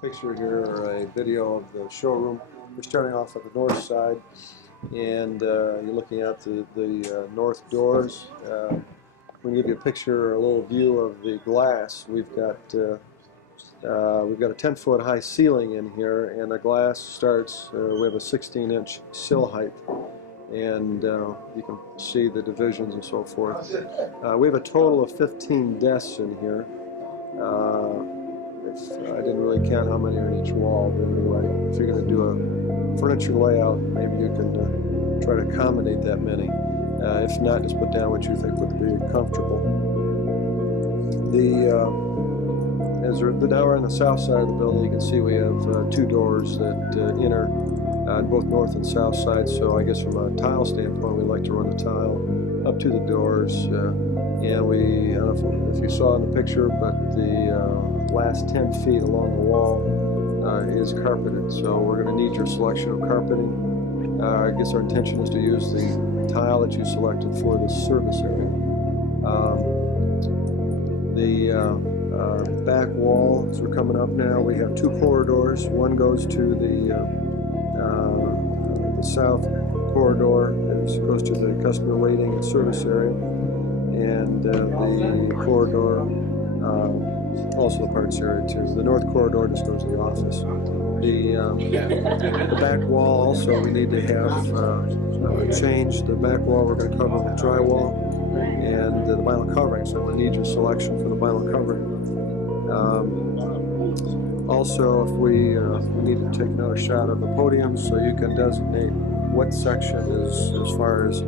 picture here or a video of the showroom. We're starting off at the north side, and you're looking at the north doors. We'll give you a picture, a little view of the glass. We've got a 10-foot high ceiling in here, and the glass starts. We have a 16-inch sill height, and you can see the divisions and so forth. We have a total of 15 desks in here. I didn't really count how many are in each wall, but anyway, if you're going to do a furniture layout, maybe you can try to accommodate that many. If not, just put down what you think would be comfortable. Now we're on the south side of the building. You can see we have two doors that enter on both north and south sides. So I guess from a tile standpoint, we like to run the tile up to the doors. And I don't know if you saw in the picture, but the last 10 feet along the wall is carpeted. So we're going to need your selection of carpeting. I guess our intention is to use the tile that you selected for the service area. The back wall, as we're coming up now, we have two corridors. One goes to the south corridor, it goes to the customer waiting and service area, and the corridor, also the parts area too. The north corridor just goes to the office. The back wall also we need to have changed. The back wall we're going to cover with drywall and the vinyl covering, so we need your selection for the vinyl covering. Also, if we need to take another shot of the podium, so you can designate what section is, as far as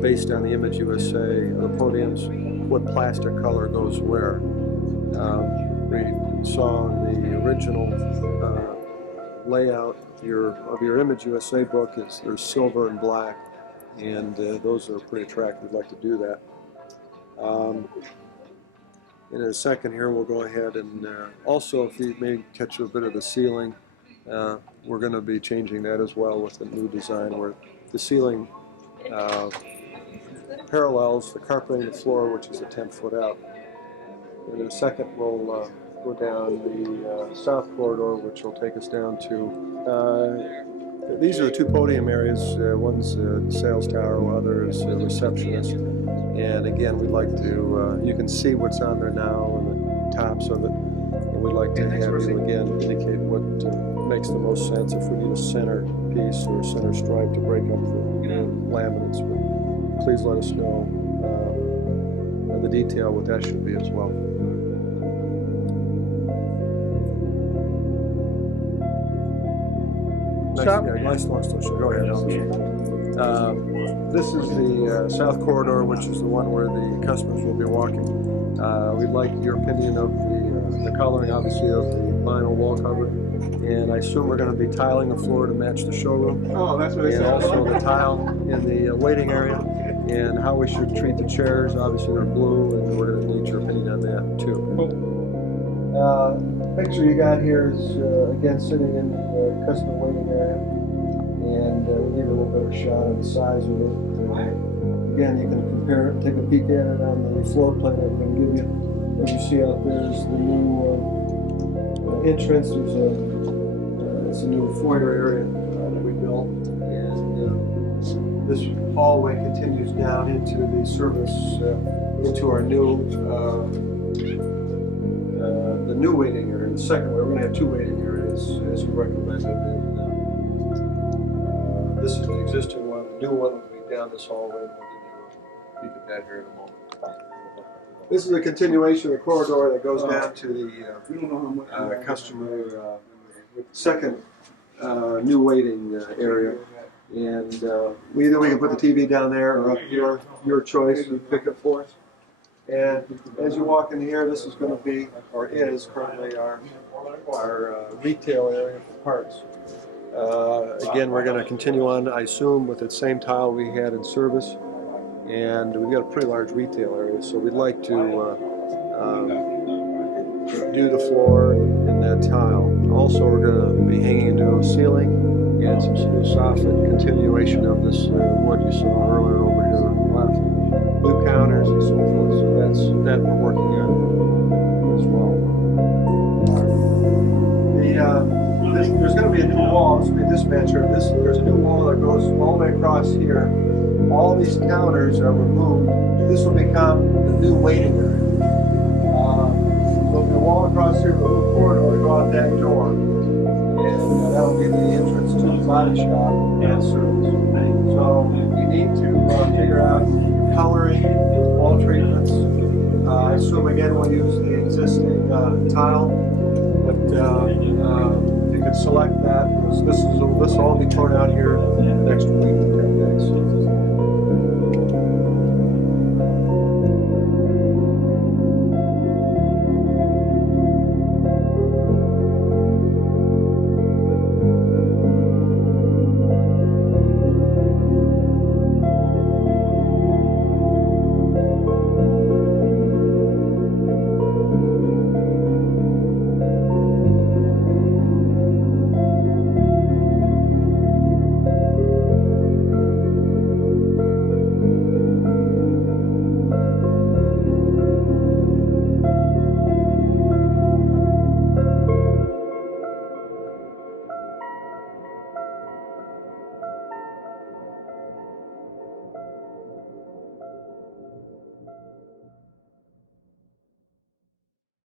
based on the Image USA, the podiums, what plastic color goes where. We saw in the original layout of your Image USA book is there's silver and black, and those are pretty attractive. We'd like to do that. In a second here, we'll go ahead and also, if you may catch a bit of the ceiling, we're going to be changing that as well with the new design where the ceiling parallels the carpeting, the floor, which is a 10-foot out. And in a second, we'll go down the south corridor, which will take us down to, these are the two podium areas. One's the sales tower, the other is the receptionist. And again, we'd like to, you can see what's on there now and the tops of it. And we'd like to have you again indicate what makes the most sense, if we need a center piece or a center stripe to break up the laminates. But please let us know the detail what that should be as well. Nice long story. Go ahead. This is the south corridor, which is the one where the customers will be walking. We'd like your opinion of the coloring, obviously, of the vinyl wall cover. And I assume we're going to be tiling the floor to match the showroom. Oh, that's what I said. And also the tile in the waiting area, and how we should treat the chairs. Obviously, they're blue, and we're going to need your opinion on that too. The picture you got here is again sitting in the customer waiting area, and we need a little better shot of the size of it. Again, you can compare it, take a peek at it on the floor plan that we're going to give you. As you see out there is the new entrance. It's a new foyer area that we built, and this hallway continues down into the service, into our new the new waiting area. The second way, we're going to have two waiting areas as you recommended. And this is the existing one. The new one will be down this hallway. We'll give you a peek at that here in a moment. This is a continuation of the corridor that goes down to the customer second new waiting area. And either we can put the TV down there or up here, your choice. You pick it for us. And as you walk in here, this is going to be, or is currently, our retail area for parts. Again, we're going to continue on, I assume, with the same tile we had in service. And we've got a pretty large retail area, so we'd like to do the floor in that tile. Also, we're going to be hanging a new ceiling and some new soffit continuation of this wood you saw earlier over here on the left. New counters and so forth, so that we're working on as well. dispatcher. There's a new wall that goes all the way across here. All these counters are removed. This will become the new waiting area. So the wall across here, the little corridor, go out that door. And that'll be the entrance to the body shop and service. So we need to figure out coloring, wall treatments. I assume again we'll use the existing tile, but if you could select that, because this will all be torn out here in the next week to 10 days.